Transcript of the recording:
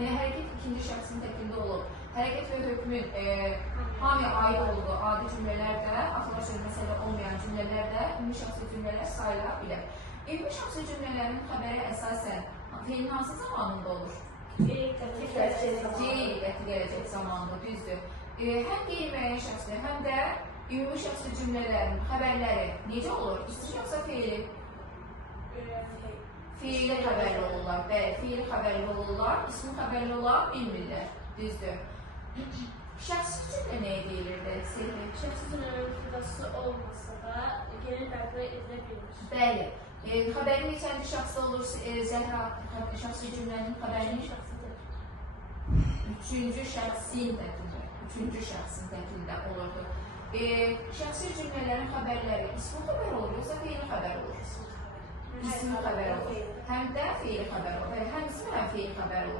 Yəni hərəkət ikinci şəxsin təkində olub. Hərəkət və hökmün hamıya aid olduğu adi cümlələr də, axıra məsələ olmayan cümlələr də ümumi şəxsi cümlələr sayıla bilər. Ümumi şəxsi cümlələrin xəbəri əsasən feilin hansı zamanında olur? Qeyri-qəti gələcək zamanında, düzdür. Həm qeyri-müəyyən şəxsli, həm də ümumi şəxsli cümlələrin xəbərləri necə olur? İsmi yoxsa feili? Feili xəbərli olurlar. Bəli, feili xəbərli olurlar, ismi xəbərli olar bilmirlər, düzdür. Şəxsi cümlə nəyə deyilirdi? Şəxsi cümlənin ifadası olmasa da genel bərpa edilə bilir. Bəli. Xəbərin neçənci şəxsdə olur? Zəhra, şəxsi cümlənin xəbərini üçüncü şəxsin təkində olurdu. Şəxsi cümlələrin xəbərləri ismi xəbər olur, yoxsa feili xəbər olur? İsmi xəbər olur. Həm də feili xəbər olur. Həm ismi, həm feili xəbər olur.